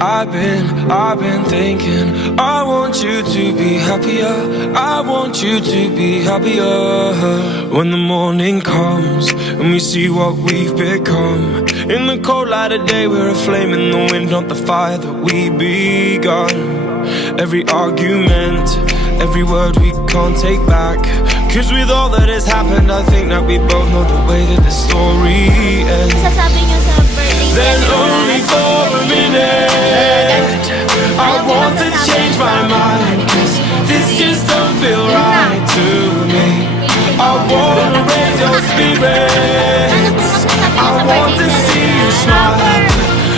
I've been thinking, I want you to be happier, I want you to be happier. When the morning comes and we see what we've become, in the cold light of day we're a flame in the wind, not the fire that we begun. Every argument, every word we can't take back, 'cause with all that has happened I think that we both know the way that the story ends. Then only for a minute I want to change my mind, 'cause this just don't feel right to me. I wanna raise your spirits, I want to see you smile.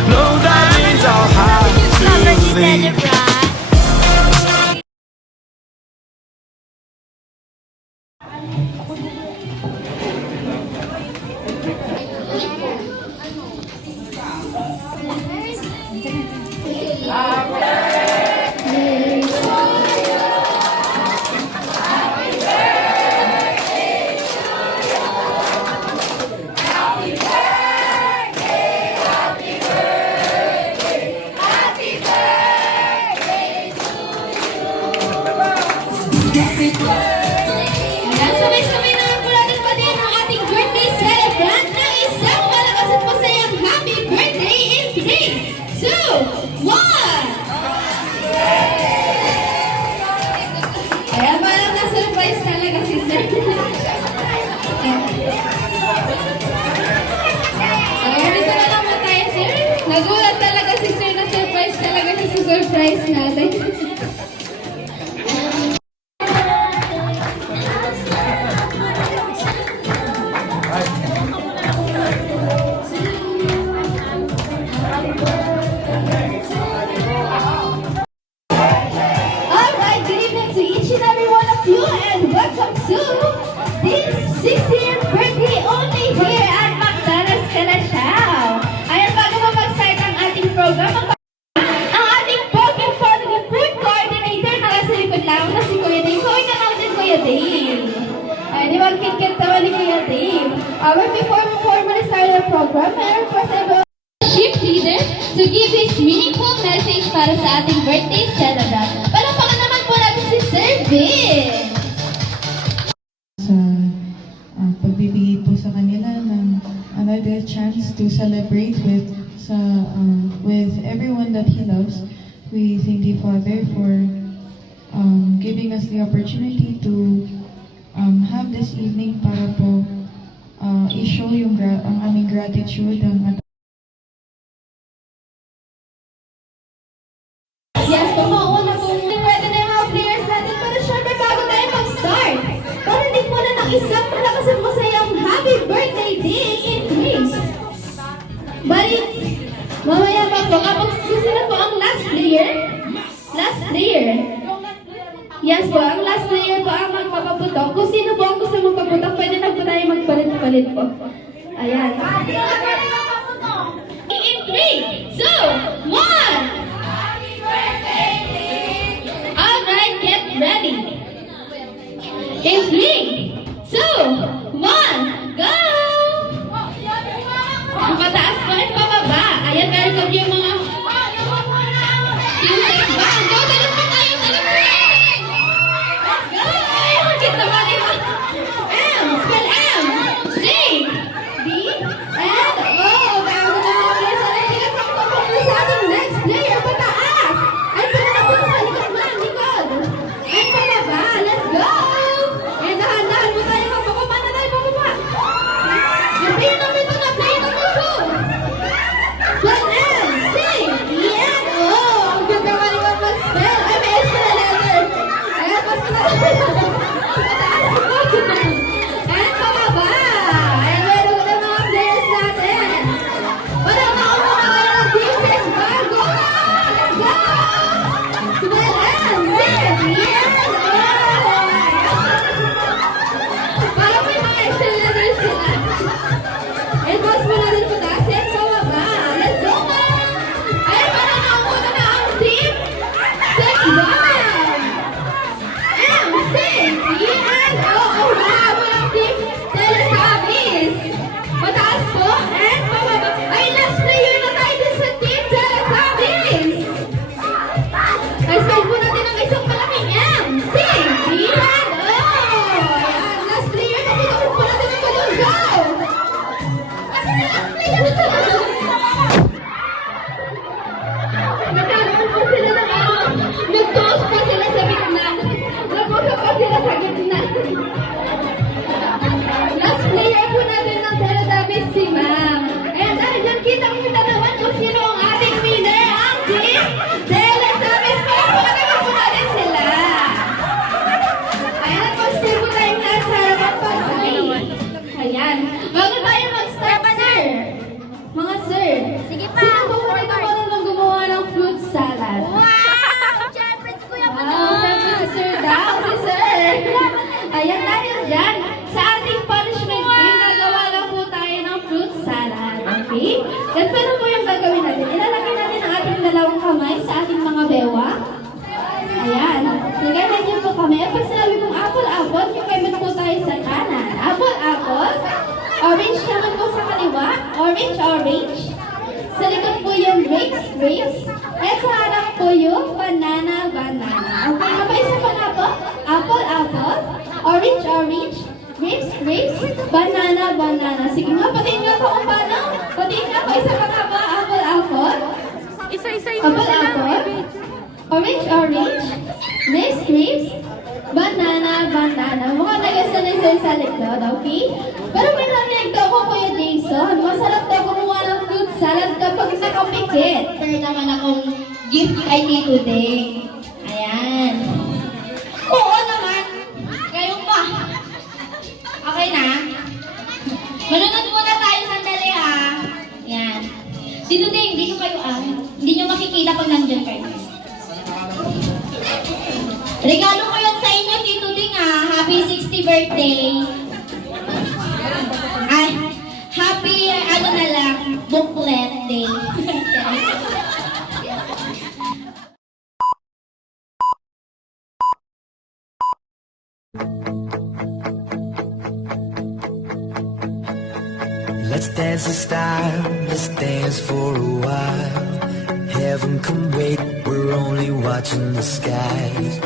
No, that means I'll have to leave. Sabay-sabay naman po natin pati ang ating birthday celebrant ng isang malakas at masayang happy birthday in 3, 2, 1! Ayan, parang na-surprise talaga si Sir. Ayan, dito na naman tayo, Sir. Nagulat talaga si Sir, na-surprise talaga siya sa surprise natin. Alright, good evening to each and every one of you and welcome to this 16th birthday only here at McDonald's Canasiao. Ayan, bago pa mag-start ang ating program, ang ating program food coordinator na nasa likod lang na si Kuya Dave. Kawin ka naman din, Kuya Dave. Ayan, di magkikit naman ni Kuya Dave. But before we start our program, meron pa sa chief leader to give his meaningful message para sa ating birthday celebrant. Palakpakan naman po natin si Sir Vin! Sa pagbibigay po sa kanila ng another chance to celebrate with everyone that he loves. We thank the Father for giving us the opportunity to have this evening para po i-show ang aming gratitude ang Yes, tumauna po. Pwede na yung mga players natin. Pero syempre, bago tayo mag-start, parinig muna ng isang malakas at masayang happy birthday day in Greece. Balik, mamaya pa po, kapag susunod po ang last player. Yes po, ang last player po ang magpapaputok. Kung sino po ang gusto magpaputok, pwede na po tayo magpalit-palit po. Ayan. In 3, 2, 1! Alright, get ready. In 3, 2, 1, go! Pataas pa rin pababa. Ayan, meron ko yung mga music band. Go, talong pa tayo, talong pa tayo! Go! Kita ba nila? M, spell M, C, D, and O. Bago na mga players na rin sila from sa ating next player. Pataas! Ay, pala na po sa likod, ma'am, likod. Ay, pababa. Let's go! And dahan Orange naman po sa kaliwa. Orange, orange. Sa likod po yung grapes, grapes. At sa harap po yung banana, banana. Okay, mabay sa mga po. Apple, apple. Orange, orange. Grapes, grapes. Banana, banana. Sige nga, patiin nga po kung paano. Patiin nga po isa pa nga po. Apple, apple. Isa-isa yung Apple, apple. Orange, orange. Grapes, grapes. Banana, banana. Mukhang nagasanay sa likod, okay? Pero may narinig daw ko, Kuya Jason. Masarap daw kumuha ng fruit salad kapag nakapikit. Pero naman akong gift kay Tito Ding. Ayan. Oo naman. Kayo pa. Okay na? Manunod muna tayo sandali ha. Ayan. Tito Ding, dito kayo hindi nyo makikita pag nandyan kayo. Regalo ko yan sa inyo, Tito Ding Happy 60th birthday. Ay, happy, ano na lang, booklet day. Let's dance in style, let's dance for a while. Heaven can wait, we're only watching the skies.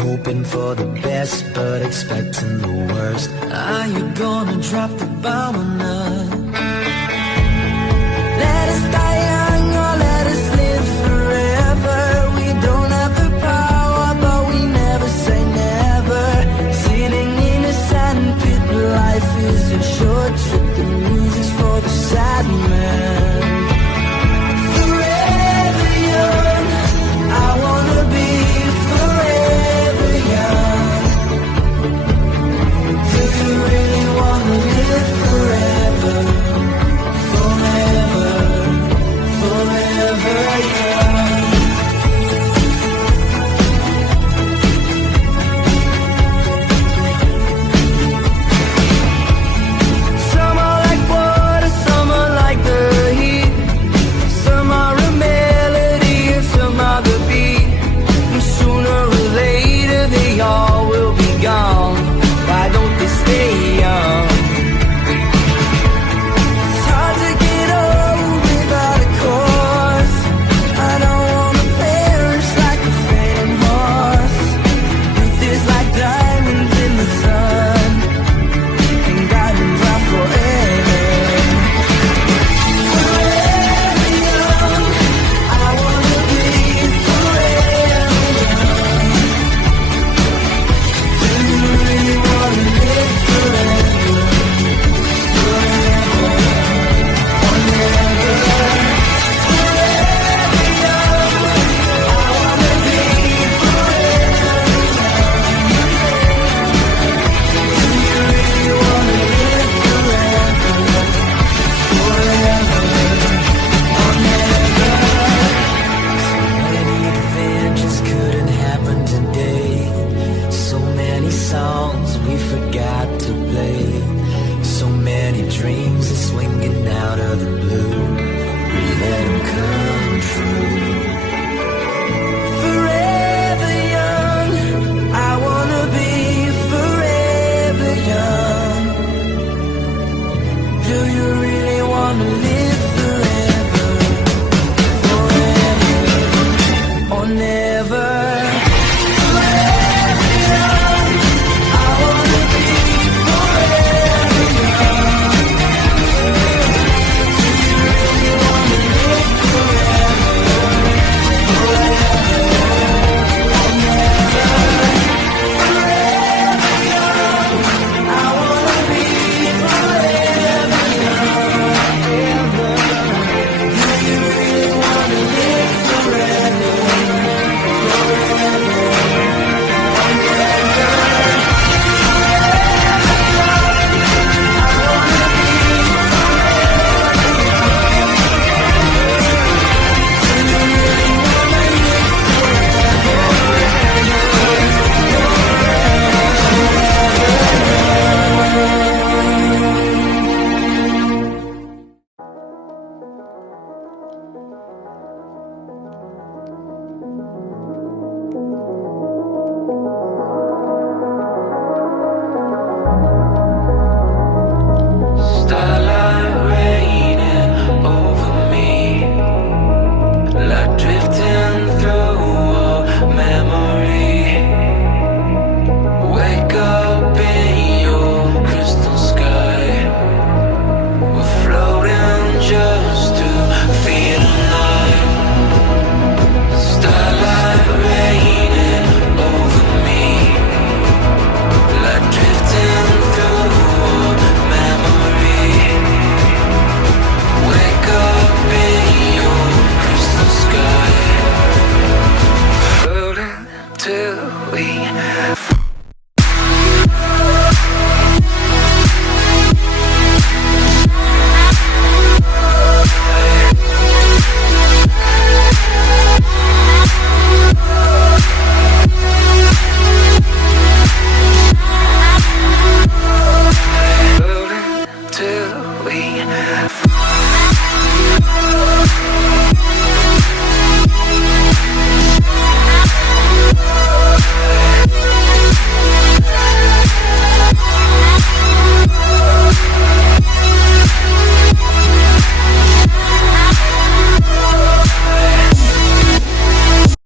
Hoping for the best, but expecting the worst. Are you gonna drop the bomb or not? Let us die young or let us live forever. We don't have the power, but we never say never. Sitting in a sandpit, life is a short trip. The music's for the sad man. Forever young, I wanna be forever young. Do you really wanna live forever? Forever, forever young. Some are like water, some are like the heat. Some are a melody and some are the beat. And sooner or later they all will be gone. Why don't they stay young? It's hard to get old without a cause. I don't wanna perish like a fading horse. Youth is like diamonds in the sun, and diamonds are forever. Forever young, I wanna be forever young. Do you really wanna live forever? Forever, forever. Forever young, I wanna be forever young. Do you really wanna live forever? Forever, forever. So many adventures couldn't happen today. So many songs we forgot to play. So many dreams are swinging out of the blue. We let 'em come true.